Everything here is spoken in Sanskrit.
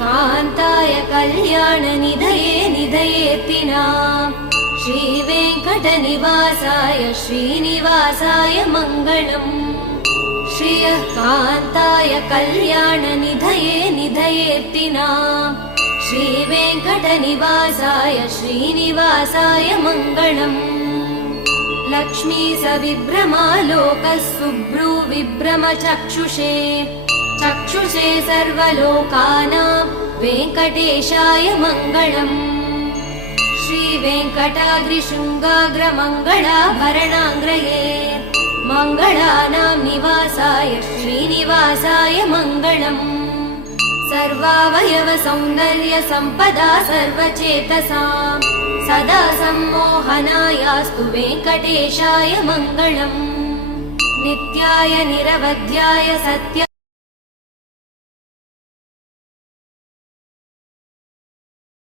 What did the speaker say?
कान्ताय कल्याणनिधये निधयेत्तिनाम् श्रीवेङ्कटनिवासाय श्रीनिवासाय मङ्गलम् श्रियः कान्ताय कल्याणनिधये निधयेत्तिनाम् श्रीवेङ्कटनिवासाय श्रीनिवासाय मङ्गलम् लक्ष्मी सविभ्रमालोकः सुभ्रूविभ्रमचक्षुषे चक्षुषे सर्वलोकानां वेङ्कटेशाय मङ्गलम् श्रीवेङ्कटाद्रिशृङ्गाग्रमङ्गलाभरणाङ्ग्रये मङ्गलानां निवासाय श्रीनिवासाय मङ्गलम् सर्वावयवसौन्दर्यसम्पदा सर्वचेतसां सदा सम्मोहनायास्तु वेङ्कटेशाय मङ्गलम् नित्याय निरवध्याय सत्य